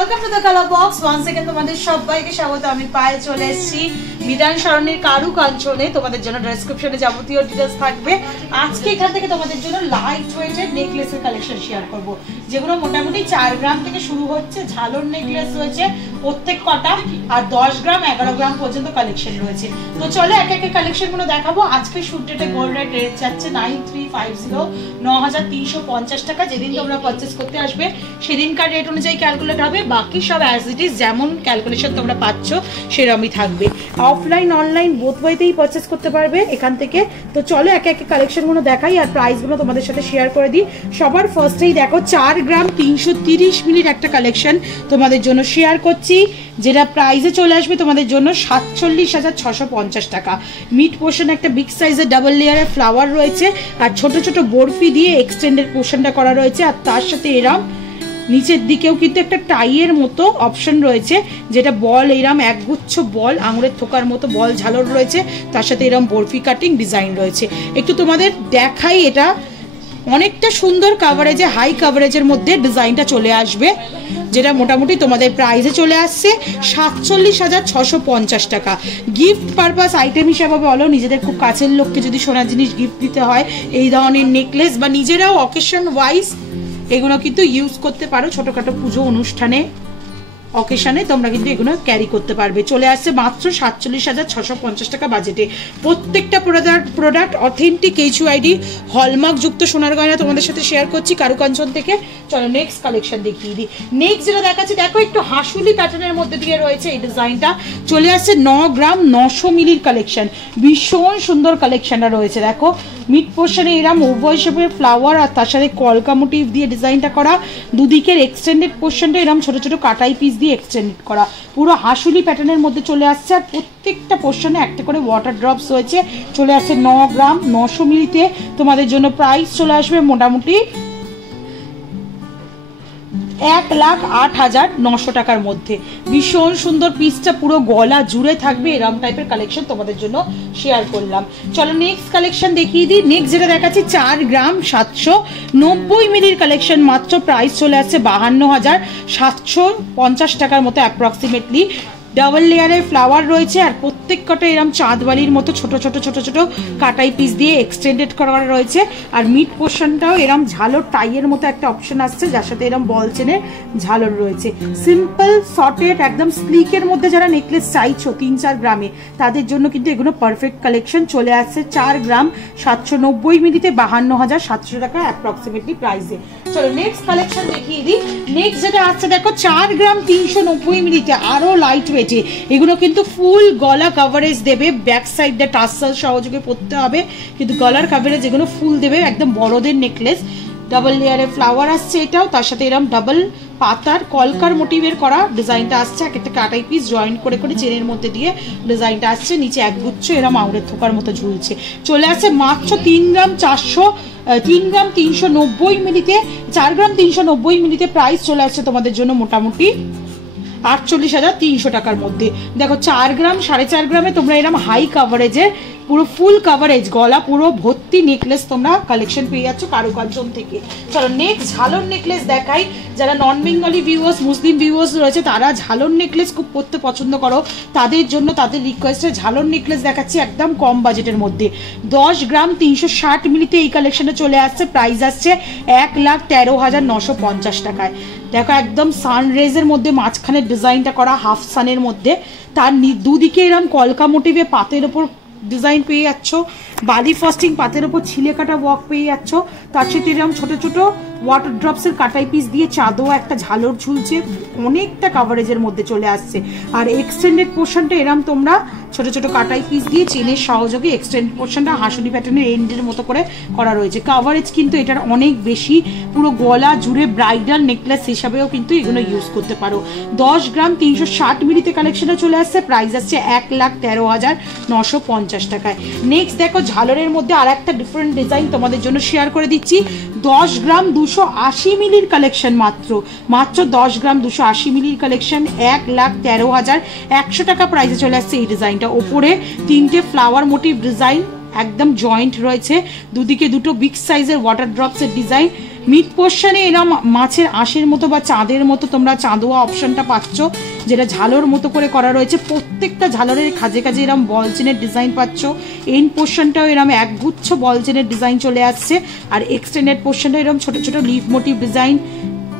Welcome to the colour box. Once again তোমাদের সবাইকে স্বাগত। আমি পায়ে চলে এসেছি বিধান সরণির কারুকাঞ্চনে। তোমাদের জন্য ডেসক্রিপশনে যাবতীয় ডিটেইলস থাকবে। আজকে এখান থেকে তোমাদের জন্য লাইট ওয়েটের নেকলেসের কালেকশন শেয়ার করব, যেগুলো মোটামুটি 4 গ্রাম থেকে শুরু হচ্ছে। ঝালর নেকলেস রয়েছে প্রত্যেক কটা, আর 10 গ্রাম 11 গ্রাম পর্যন্ত কালেকশন রয়েছে। তো চলো এক এক কালেকশনগুলো দেখাবো। আজকে শুট ডেটে গোল্ড রেট যাচ্ছে 9350, 9350 টাকা। যেদিন তোমরা পারচেস করতে আসবে সেদিনকার রেট অনুযায়ী ক্যালকুলেট হবে। বাকি সব অ্যাজ ইট ইজ যেমন ক্যালকুলেশন তোমরা পাচ্ছ সেরকমই থাকবে। অফলাইন অনলাইন বোথ ওয়েতেই পারচেস করতে পারবে এখান থেকে। তো চলো এক এক কালেকশনগুলো দেখাই আর প্রাইসগুলো তোমাদের সাথে শেয়ার করে দিই। সবার ফার্স্টেই দেখো 4 গ্রাম 330 মিলির একটা কালেকশন তোমাদের জন্য শেয়ার করছি, যেটা প্রাইসে চলে আসবে তোমাদের জন্য 47,650 টাকা। মিড পোর্শন একটা বিগ সাইজের ডাবল লেয়ারের ফ্লাওয়ার রয়েছে, আর ছোট ছোট বরফি দিয়ে এক্সটেন্ডেড পোর্শনটা করা রয়েছে। আর তার সাথে এরম নিচের দিকেও কিন্তু একটা টাইয়ের মতো অপশন রয়েছে, যেটা বল এরম একগুচ্ছ বল আঙুলের থোকার মতো বল ঝালর রয়েছে। তার সাথে এরম বরফি কাটিং ডিজাইন রয়েছে। একটু তোমাদের দেখাই, এটা অনেকটা সুন্দর কাভারেজে হাই কাভারেজের মধ্যে ডিজাইনটা চলে আসবে, যেটা মোটামুটি তোমাদের প্রাইসে চলে আসছে 47,650 টাকা। গিফট পারপাস আইটেম হিসাবে বলো, নিজেদের খুব কাছের লোককে যদি সোনার জিনিস গিফট দিতে হয়, এই ধরনের নেকলেস বা নিজেরাও অকেশন ওয়াইজ এগুলো কিন্তু ইউজ করতে পারো। ছোটখাটো পুজো অনুষ্ঠানে অকেশনে তোমরা কিন্তু এগুলো ক্যারি করতে পারবে। চলে আসছে মাত্র 47,650 টাকা বাজেটে। প্রত্যেকটা প্রোডাক্ট অথেন্টিক HUID হলমার্ক যুক্ত সোনার গয়না তোমাদের সাথে শেয়ার করছি কারুকাঞ্চন থেকে। চলো নেক্সট কালেকশন দেখিয়ে দিই। নেক্সট যেটা দেখাচ্ছি দেখো, একটু হাসুলি প্যাটার্নের মধ্যে দিয়ে রয়েছে এই ডিজাইনটা। চলে আসছে 9 গ্রাম 900 মিলির কালেকশন। ভীষণ সুন্দর কালেকশনটা রয়েছে। দেখো মিড পোর্শনে এরম ওভার শেপের ফ্লাওয়ার, আর তার সাথে কলকা মোটিভ দিয়ে ডিজাইনটা করা। দুদিকের এক্সটেন্ডেড পোর্শনটা এরম ছোট ছোট কাটাই পিস দিয়ে এক্সটেন্ড করা, পুরো হাসুলি প্যাটার্নের মধ্যে চলে আসছে। আর প্রত্যেকটা পোর্শনে একটা করে ওয়াটার ড্রপস রয়েছে। চলে আসছে 9 গ্রাম 900 মিলিতে। তোমাদের জন্য প্রাইস চলে আসবে মোটামুটি 1,08,900 টাকার মধ্যে। ভীষণ সুন্দর পিসটা পুরো গলা জুড়ে থাকবে, এরম টাইপের কালেকশন তোমাদের জন্য শেয়ার করলাম। চলো নেক্সট কালেকশন দেখিয়ে দিই। নেক্সট যেটা দেখাচ্ছি 4 গ্রাম 790 মিলির কালেকশন। মাত্র প্রাইস চলে আসছে 52,750 টাকার মতো অ্যাপ্রক্সিমেটলি। ডাবল লেয়ারের ফ্লাওয়ার রয়েছে, আর প্রত্যেক কটা এরম চাঁদবালির মতো ছোট ছোট ছোট ছোট কাটাই পিস দিয়ে এক্সটেন্ডেড করা রয়েছে। আর মিড পোর্শনটাও এরম ঝালর টাইয়ের মতো একটা অপশন আসছে, যার সাথে এরম বল চেনের ঝালর রয়েছে। সিম্পল শর্টেড একদম স্লিকের মধ্যে যারা নেকলেস চাইছো 3-4 গ্রামে, তাদের জন্য কিন্তু এগুলো পারফেক্ট কালেকশন। চলে আসছে 4 গ্রাম 790 মিলিতে 52,700 টাকা অ্যাপ্রক্সিমেটলি প্রাইসে। চলো নেক্সট কালেকশন দেখিয়ে দিই। নেক্সট যেটা আসছে দেখো 4 গ্রাম 390 মিলিতে, আরো লাইট ওয়েটে। এগুলো কিন্তু ফুল গলা কভারেজ দেবে। ব্যাক সাইডটা টাসেল সহযোগে পড়তে হবে, কিন্তু গলার কভারেজ এগুলো ফুল দেবে। একদম বড়দের নেকলেস, ডাবল লেয়ারের ফ্লাওয়ার আসছে এটাও। তার সাথে এরকম ডাবল পাতার কলকার মোটিভের করা ডিজাইনটা আসছে। এক একটা কাটাই পিস জয়েন্ট করে করে চেনের মধ্যে দিয়ে ডিজাইনটা আসছে। নিচে একগুচ্ছ এরকম আঙুলের থোকার মতো ঝুলছে। চলে আসছে মাত্র 3 গ্রাম 390 মিলিতে। 4 গ্রাম 390 মিলিতে প্রাইস চলে আসছে তোমাদের জন্য মোটামুটি 48,300 টাকার মধ্যে। দেখো 4 গ্রাম 4.5 গ্রামে তোমরা এরকম হাই কাভারেজে পুরো ফুল কাভারেজ গলা পুরো ভর্তি নেকলেস তোমরা কালেকশন পেয়ে যাচ্ছ কারুকাঞ্চন থেকে। চলো নেক্সট ঝালর নেকলেস দেখাই। যারা নন বেঙ্গলি ভিউয়ার্স মুসলিম ভিউয়ার্স রয়েছে, তারা ঝালর নেকলেস খুব পরতে পছন্দ করো, তাদের জন্য তাদের রিকোয়েস্টে ঝালর নেকলেস দেখাচ্ছি একদম কম বাজেটের মধ্যে। 10 গ্রাম 360 মিলিতে এই কালেকশনে চলে আসছে। প্রাইস আসছে 1,13,950 টাকায়। দেখো একদম সানরেজের মধ্যে মাঝখানে ডিজাইনটা করা হাফ সানের মধ্যে, তার দুদিকে এরকম কলকা মোটিভে পাতের ওপর ডিজাইন পেয়ে যাচ্ছ। বালি ফাস্টিং পাতের ওপর ছিলে কাটা ওয়ার্ক পেয়ে যাচ্ছ। তার সাথে এরকম ছোট ছোট ওয়াটার ড্রপসের কাটাই পিস দিয়ে চাঁদও একটা ঝালর ঝুলছে। অনেকটা কাভারেজের মধ্যে চলে আসছে। আর এক্সটেন্ডেড পোর্শনটা এরম তোমরা ছোট ছোট কাটাই পিস দিয়ে চেনের সহযোগে এক্সটেন্ডেড পোর্শনটা হাসুলি প্যাটার্নের এন্ডের মতো করে করা রয়েছে। কাভারেজ কিন্তু এটার অনেক বেশি, পুরো গলা জুড়ে ব্রাইডাল নেকলেস হিসাবেও কিন্তু এগুলো ইউজ করতে পারো। 10 গ্রাম 360 মিলিতে কালেকশনে চলে আসছে। প্রাইস আসছে 1,13,950 টাকায়। নেক্সট দেখো ঝালরের মধ্যে আর একটা ডিফারেন্ট ডিজাইন তোমাদের জন্য শেয়ার করে দিচ্ছি। 10 গ্রাম 280 মিলির কালেকশন। মাত্র 10 গ্রাম 280 মিলির কালেকশন 1,13,100 টাকা প্রাইসে চলে আসছে এই ডিজাইনটা। ওপরে 3টে ফ্লাওয়ার মোটিভ ডিজাইন একদম জয়েন্ট রয়েছে, দুদিকে দুটো বিগ সাইজের ওয়াটার ড্রপসের ডিজাইন। মিড পোর্শনে এরম মাছের আঁশের মতো বা চাঁদের মতো তোমরা চাঁদোয়া অপশনটা পাচ্ছ, যেটা ঝালোর মতো করে করা রয়েছে। প্রত্যেকটা ঝালরের কাজে কাজে এরম বল চেনের ডিজাইন পাচ্ছ। এন্ড পোর্শনটাও এরম একগুচ্ছ বল চেনের ডিজাইন চলে আসছে। আর এক্সটেন্ডেড পোর্শনটা এরম ছোট ছোট লিফ মোটিভ ডিজাইন,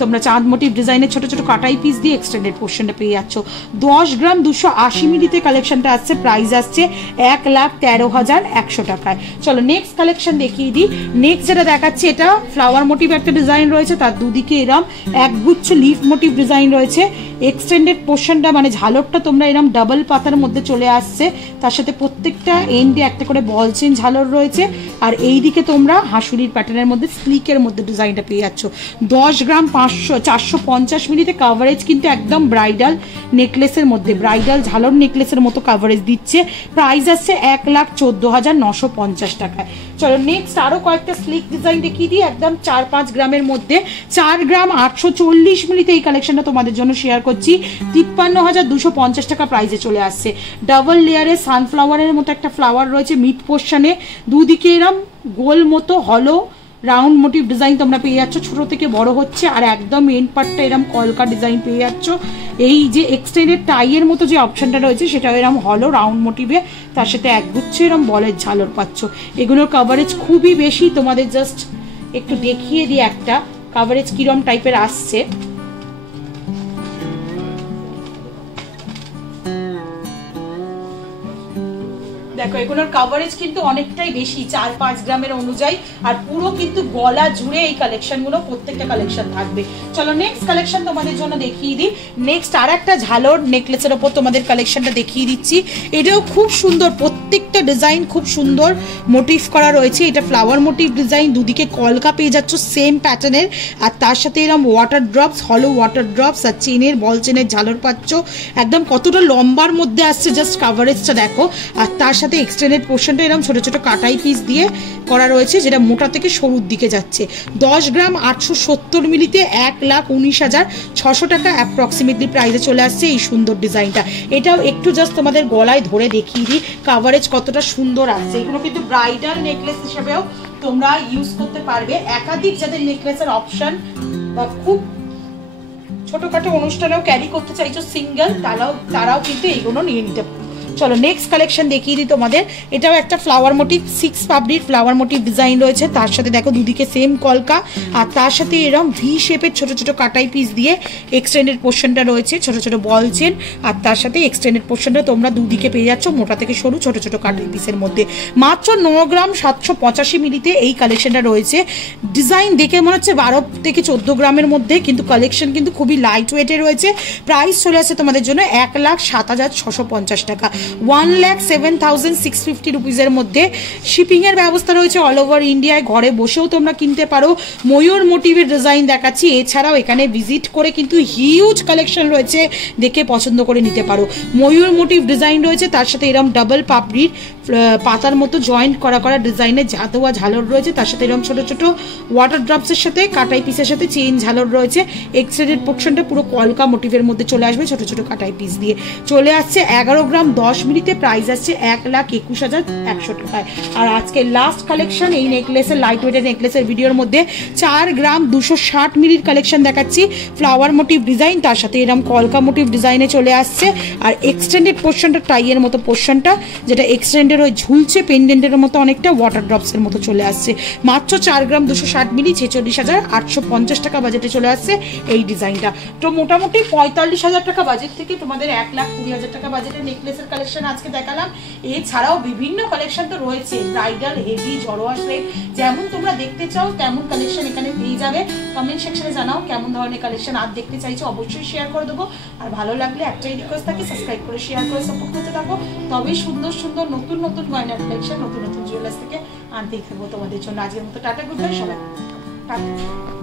তোমরা চাঁদ মোটিভ ডিজাইনের ছোট ছোট কাটাই পিস দিয়ে এক্সটেন্ডেড পোর্শনটা পেয়ে যাচ্ছ। 10 গ্রাম 280 মিলিতে কালেকশনটা আসছে, প্রাইস আসছে 1,13,100 টাকায়। চলো নেক্সট কালেকশন দেখিয়ে দিই। নেক্সট যেটা দেখাচ্ছি, এটা ফ্লাওয়ার মোটিভ একটা ডিজাইন রয়েছে, তার দুদিকে এরম একগুচ্ছ লিফ মোটিভ ডিজাইন রয়েছে। এক্সটেন্ডেড পোর্শনটা মানে ঝালরটা তোমরা এরম ডাবল পাতার মধ্যে চলে আসছে, তার সাথে প্রত্যেকটা এন্ডে একটা করে বল চেন ঝালর রয়েছে। আর এইদিকে তোমরা হাঁসুরির প্যাটার্নের মধ্যে স্লিকের মধ্যে ডিজাইনটা পেয়ে যাচ্ছ। 10 গ্রাম 450 মিলিতে কাভারেজ কিন্তু একদম ব্রাইডাল নেকলেসের মধ্যে, ব্রাইডাল ঝালর নেকলেসের মতো কাভারেজ দিচ্ছে। প্রাইস আসছে 1,14,950 টাকায়। চলো নেক্সট আরো কয়েকটা স্লিক ডিজাইন দেখিয়ে দিই, একদম 4-5 গ্রামের মধ্যে। 4 গ্রাম 840 মিলিতে এই কালেকশনটা তোমাদের জন্য শেয়ার করছি, 53,250 টাকা প্রাইসে চলে আসছে। ডাবল লেয়ারে সানফ্লাওয়ারের মতো একটা ফ্লাওয়ার রয়েছে মিড পোর্শনে, দুদিকে এরম গোল মতো হলো রাউন্ড মোটিভ ডিজাইন তোমরা পেয়ে যাচ্ছ, ছোট থেকে বড় হচ্ছে। আর একদম এন্ড পার্টটা এরম কলকা ডিজাইন পেয়ে যাচ্ছ। এই যে এক্সটেন্ডেড টাইয়ের মতো যে অপশনটা রয়েছে সেটা এরম হলো রাউন্ড মোটিভে, তার সাথে একগুচ্ছে এরম বলের ঝালর পাচ্ছ। এগুলোর কভারেজ খুবই বেশি, তোমাদের জাস্ট একটু দেখিয়ে দিই একটা কভারেজ কিরম টাইপের আসছে। দেখো এগুলোর কভারেজ কিন্তু অনেকটাই বেশি, 4-5 গ্রামের অনুযায়ী। আর পুরো কিন্তু গলা জুড়ে এই কালেকশনগুলো প্রত্যেকটা কালেকশন থাকবে। চলো নেক্সট কালেকশন তোমাদের জন্য দেখিয়ে দিই। নেক্সট আর একটা ঝালর নেকলেসের ওপর তোমাদের কালেকশনটা দেখিয়ে দিচ্ছি। এটাও খুব সুন্দর, প্রত্যেকটা ডিজাইন খুব সুন্দর মোটিভ করা রয়েছে। এটা ফ্লাওয়ার মোটিভ ডিজাইন, দুদিকে কলকা পেয়ে যাচ্ছ সেম প্যাটার্নের। আর তার সাথে এরকম ওয়াটার ড্রপস, হলো ওয়াটার ড্রপস আর চেনের বল চেনের ঝালর পাচ্ছ। একদম কতটা লম্বার মধ্যে আসছে, জাস্ট কাভারেজটা দেখো। আর তার সাথে এক্সটেন্ডেড পোর্শনটা এরকম ছোট ছোট কাটাই পিস দিয়ে করা রয়েছে, যেটা মোটা থেকে সরুর দিকে যাচ্ছে। 10 গ্রাম 870 মিলিতে 1,19,600 টাকা অ্যাপ্রক্সিমেটলি প্রাইসে চলে আসছে এই সুন্দর ডিজাইনটা। এটাও একটু জাস্ট তোমাদের গলায় ধরে দেখিয়ে দিই কাভারেজ কতটা সুন্দর আসছে। এগুলো কিন্তু ব্রাইডাল নেকলেস হিসেবেও তোমরা ইউজ করতে পারবে। একাধিক যাদের নেকলেসের অপশন বা খুব ছোটখাটো অনুষ্ঠানেও ক্যারি করতে চাইছো সিঙ্গেল, তারাও কিন্তু এগুলো নিয়ে নিতে পারো। চলো নেক্সট কালেকশন দেখিয়ে দিই তোমাদের। এটাও একটা ফ্লাওয়ার মোটিভ, 6 পাপড়ির ফ্লাওয়ার মোটিভ ডিজাইন রয়েছে, তার সাথে দেখো দুদিকে সেম কলকা। আর তার সাথে এরকম ভি শেপের ছোট ছোট কাটাই পিস দিয়ে এক্সটেন্ডেড পোর্শনটা রয়েছে, ছোট ছোট বল চেন। আর তার সাথে এক্সটেন্ডেড পোর্শনটা তোমরা দুদিকে পেয়ে যাচ্ছ মোটা থেকে সরু ছোট ছোট কাটাই পিসের মধ্যে। মাত্র 9 গ্রাম 785 মিলিতে এই কালেকশনটা রয়েছে। ডিজাইন দেখে মনে হচ্ছে 12 থেকে 14 গ্রামের মধ্যে, কিন্তু কালেকশন কিন্তু খুবই লাইট ওয়েটে রয়েছে। প্রাইস চলে আসছে তোমাদের জন্য 1,07,650 টাকা, 1,07,650 রুপিসের মধ্যে। শিপিংয়ের ব্যবস্থা রয়েছে অল ওভার ইন্ডিয়ায়, ঘরে বসেও তোমরা কিনতে পারো। ময়ূর মোটিভের ডিজাইন দেখাচ্ছি, এছাড়াও এখানে ভিজিট করে কিন্তু হিউজ কালেকশন রয়েছে, দেখে পছন্দ করে নিতে পারো। ময়ূর মোটিভ ডিজাইন রয়েছে, তার সাথে এরকম ডাবল পাপড়ির পাতার মতো জয়েন্ট করা ডিজাইনের জাদুয়া ঝালর রয়েছে, তার সাথে এরকম ছোট ছোট ওয়াটার ড্রপসের সাথে কাটাই পিসের সাথে চেইন ঝালর রয়েছে। এক্সটেন্ডেড পোর্শনটা পুরো কলকা মোটিভের মধ্যে চলে আসবে, ছোট ছোট কাটাই পিস দিয়ে চলে আসছে। 11 গ্রাম 10 মিলিতে প্রাইস আসছে 1,21,100 টাকায়। আর আজকে লাস্ট কালেকশন এই নেকলেসের, লাইট ওয়েটের নেকলেসের ভিডিওর মধ্যে 4 গ্রাম 260 মিলির কালেকশন দেখাচ্ছি। ফ্লাওয়ার মোটিভ ডিজাইন, তার সাথে এরকম কলকা মোটিভ ডিজাইনে চলে আসছে। আর এক্সটেন্ডেড পোর্শনটা টাইয়ের মতো পোর্শনটা, যেটা এক্সটেন্ডেড ওই ঝুলছে পেন্ডেন্টের মতো অনেকটা ওয়াটার ড্রপসের মতো চলে আসছে। মাত্র 4 গ্রাম 260 মিলি 46,850 টাকা বাজেটে চলে আসছে এই ডিজাইনটা। তো মোটামুটি 45,000 টাকা বাজেট থেকে তোমাদের 1,20,000 টাকা বাজেটের নেকলেসের কালেকশন আজকে দেখালাম। এছাড়াও বিভিন্ন কালেকশন তো রয়েছে, ব্রাইডাল, হেভি, জড়োয়া সেট, যেমন তোমরা দেখতে চাও তেমন কালেকশন এখানে পেয়ে যাবে। কমেন্ট সেকশনে জানাও কেমন ধরনের কালেকশন আর দেখতে চাইছো, অবশ্যই শেয়ার করে দেবো। আর ভালো লাগলে একটাই রিকোয়েস্ট থাকে, সাবস্ক্রাইব করে শেয়ার করে সাপোর্ট করতে থাকো, তবেই সুন্দর সুন্দর নতুন নতুন গয়নার কালেকশন, নতুন নতুন জুয়েলার্স থেকে আনতেই থাকবো তোমাদের জন্য। আজকের মতো টাটা, গুড বাই সবাই, টাটা।